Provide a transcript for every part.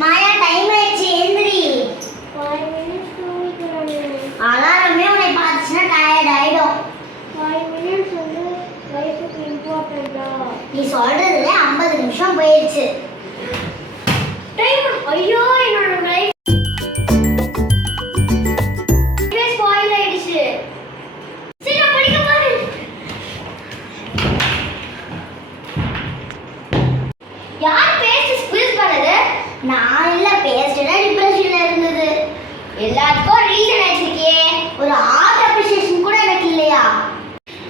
மாயா time ஆயிடுச்சு எந்திரி. 5 minutes தூங்கிக்கிறேன். அலாரமே உன்னை பார்த்துச்சுன்னா டயர்ட் ஆயிடும். 5 minutes வந்து லைஃபுக்கு இம்பார்ட்டண்டா? நீ சொல்றதுல 50 நிமிஷம் போயிடுச்சு. டைம் ஐயோ என்னோட லைஃப் ஸ்பாயில் ஆயிடுச்சு. சீக்கிரம் படிக்க பாரு. யார் பேஸ்ட் ஸ்குவீஸ் பண்ணது? நான் இல்ல, பேஸ்டா டிப்ரெஷன்ல இருந்தது. எல்லாத்துக்கும் ரீசன் வச்சிருக்கியே. ஒரு ஆர்ட் அப்ரிசியேஷன் கூட எனக்கு இல்லையா?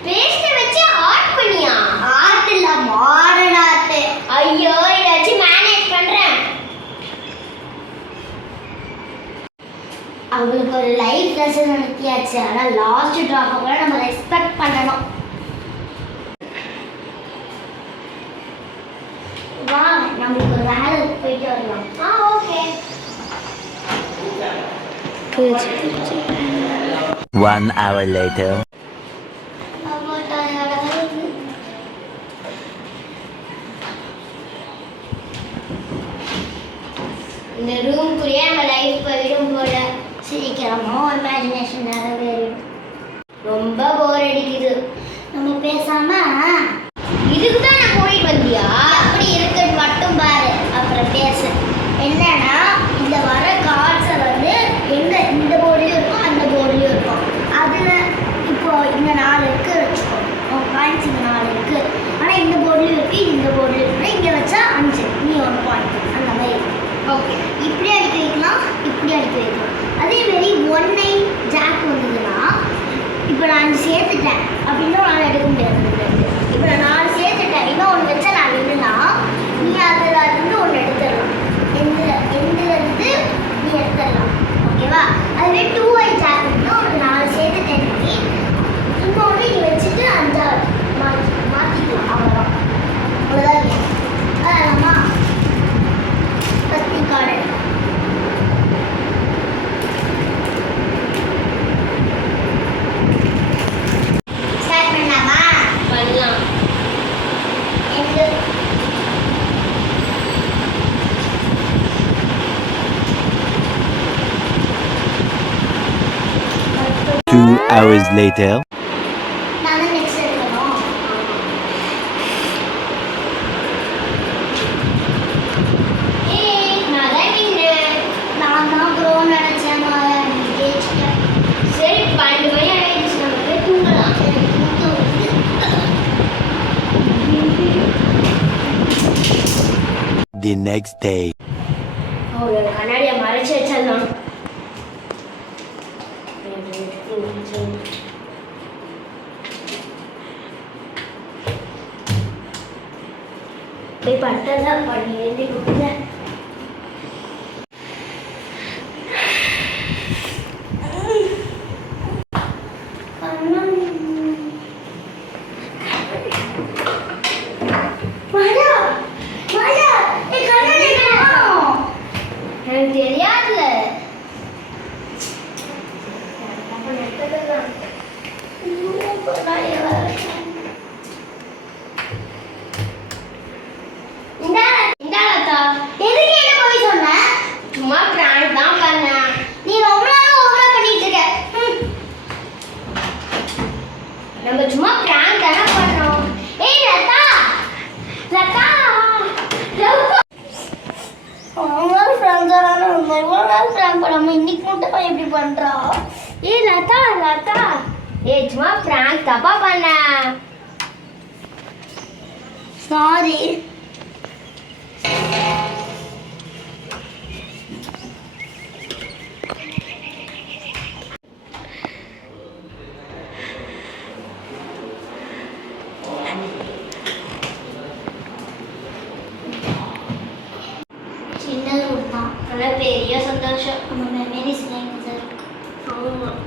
பேஸ்ட் வச்சு ஆர்ட் பண்ணியா? ஆர்ட் இல்ல, மாடர்ன் ஆர்ட். ஐயோ இத வச்சு மேனேஜ் பண்றேன். அவங்களுக்கு ஒரு லைஃப் லெசன் நடத்தியாச்சு. ஆனா லாஸ்ட் டிராப் கூட நம்ம ரெஸ்பெக்ட் பண்ணணும். வா, நம்மளுக்கு ஒரு வேலை போயிட்டு வரலாம். ஓகே. 1 hour later. இந்த ரூம்க்குள்ளேயே நம்ம லைஃப் போயிடும் போல. சீக்கிரமா இமேஜினேஷன் நிறைவேறும். ரொம்ப போர் அடிக்குது. நம்ம பேசாம இதுக்கு தான் நான் கூட்டிட்டு வந்தியா? அப்படி இருக்குன்னு மட்டும் பாரு, அப்புறம் பேசு. என்னன்னா, இந்த வர கார்ட்ஸை வந்து எங்க இந்த போர்ட்லயும் இருக்கும், அந்த போர்ட்லயும் இருக்கும். அதுல இப்போ இந்த 4 இருக்கு வச்சுக்கோ, பாயிண்ட்ஸ் இந்த 4 இருக்கு. ஆனா இந்த போர்ட்லயும் இருக்கு, இந்த போர்ட்லயும் இருக்கு. இங்க வச்சா 5, நீ 1 பாயிண்ட், அந்த மாதிரி. ஓகே. இப்படி அடிக்க வைக்கலாம், இப்படி அடிக்க வைக்கலாம். அதே மாதிரி 1 9 ஜாக் வந்ததுன்னா, இப்போ நான் 5 சேர்த்துட்டேன் அப்படின்னா 4 எடுக்க முடியாது. இப்போ நான் 4 சேர்த்துட்டேன், இன்னும் 1 வச்சா நான் வின்னுனா, நீ அதில் இருந்து 1 எடுத்துடலாம். எந்தில் இருந்து நீ எடுத்துடலாம். ஓகேவா? அதுவே 2i ஜாக் இருந்தால் உனக்கு 4 சேர்த்துட்டேன், நீ இன்னொன்று நீ வச்சுட்டு 5ஆவது மாற்றிக்கலாம். அவ்வளோதான், அவ்வளோதான் கேம். அதாம்மா ஃபஸ்ட் கார்டு ஸ்டார்ட் பண்ணலாமா? பண்ணலாம். எனக்கு 2 hours later. நான் தான் நெக்ஸ்ட் எடுக்கணும். நான் தான் வின்னு. நான் தான் ப்ரோன்னு நினச்சேன். நான் நீ ஜெயிச்சிட்டேன். சரி 12 மணி ஆயிடுச்சு, நம்ம போய் தூங்கலாம். The next day. ஒரு கண்ணாடியை மறைச்சு வச்சிடலாம். போய் பட்டெல்லாம் பண்ணி எழுதி கொடுங்க. எனக்கு தெரியாதுல. இந்தாடா. எதுக்கு என்ன போய் சொன்ன? சும்மா பிராங்க் தான் பண்ணேன். நீ ரொம்ப நாள் ஓவரா பண்ணிட்டு இருக்க. நம்ம சும்மா பிராங்க் தானே பண்ணோம். ஏய் லதா, லதா, அவங்க ஃப்ரெண்ட்ஸான இவ்வளோ நாள் ஃப்ரெண்ட் பண்ணாம இன்னைக்கு மட்டும் எப்படி பண்றா? ஏய் லதா. ஏய் சும்மா பிராங்க் தப்பா பண்ணேன். சாரி. சந்தோஷம். நம்ம மெமரிஸ்லாம் இங்கே தான் இருக்கு. ஆமாம்.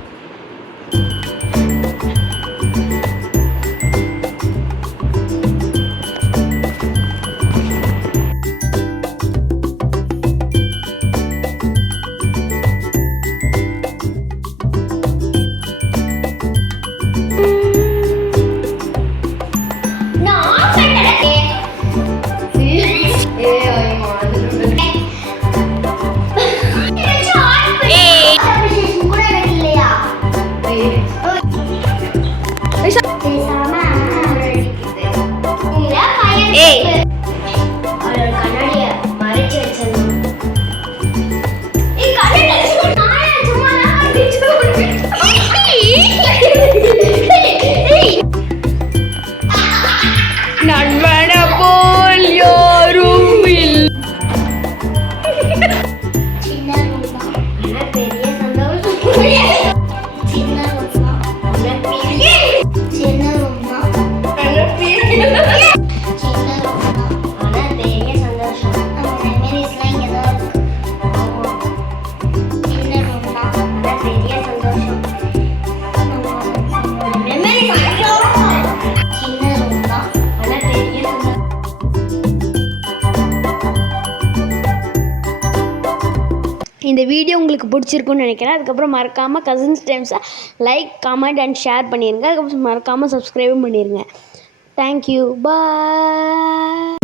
Appreciation கூட எனக்கு இல்லையா? பேசாம அவளோட கண்ணாடியை மறைச்சு வச்சிருந்தோம். நண்பன போல் யாரும் இல்லை. சின்ன room தான். ஆனா பெரிய சந்தோஷம். சின்ன room தான். சின்ன room தான். சின்ன room தான். ஆனா பெரிய சந்தோஷம். நம்ம மெமரிஸ்லாம் இங்கே தான் இருக்கு. சின்ன room தான். ஆனா பெரிய சந்தோஷம். நம்மளோட memories சின்ன room தான். ஆனா பெரிய சந்தோஷம். இந்த வீடியோ உங்களுக்கு பிடிச்சிருக்குன்னு நினைக்கிறேன். அதுக்கப்புறம் மறக்காமல் கசின்ஸ் டைம்ஸை லைக் கமெண்ட் அண்ட் ஷேர் பண்ணிடுங்க. அதுக்கப்புறம் மறக்காமல் சப்ஸ்கிரைபும் பண்ணிடுங்க. தேங்க்யூ, பாய்.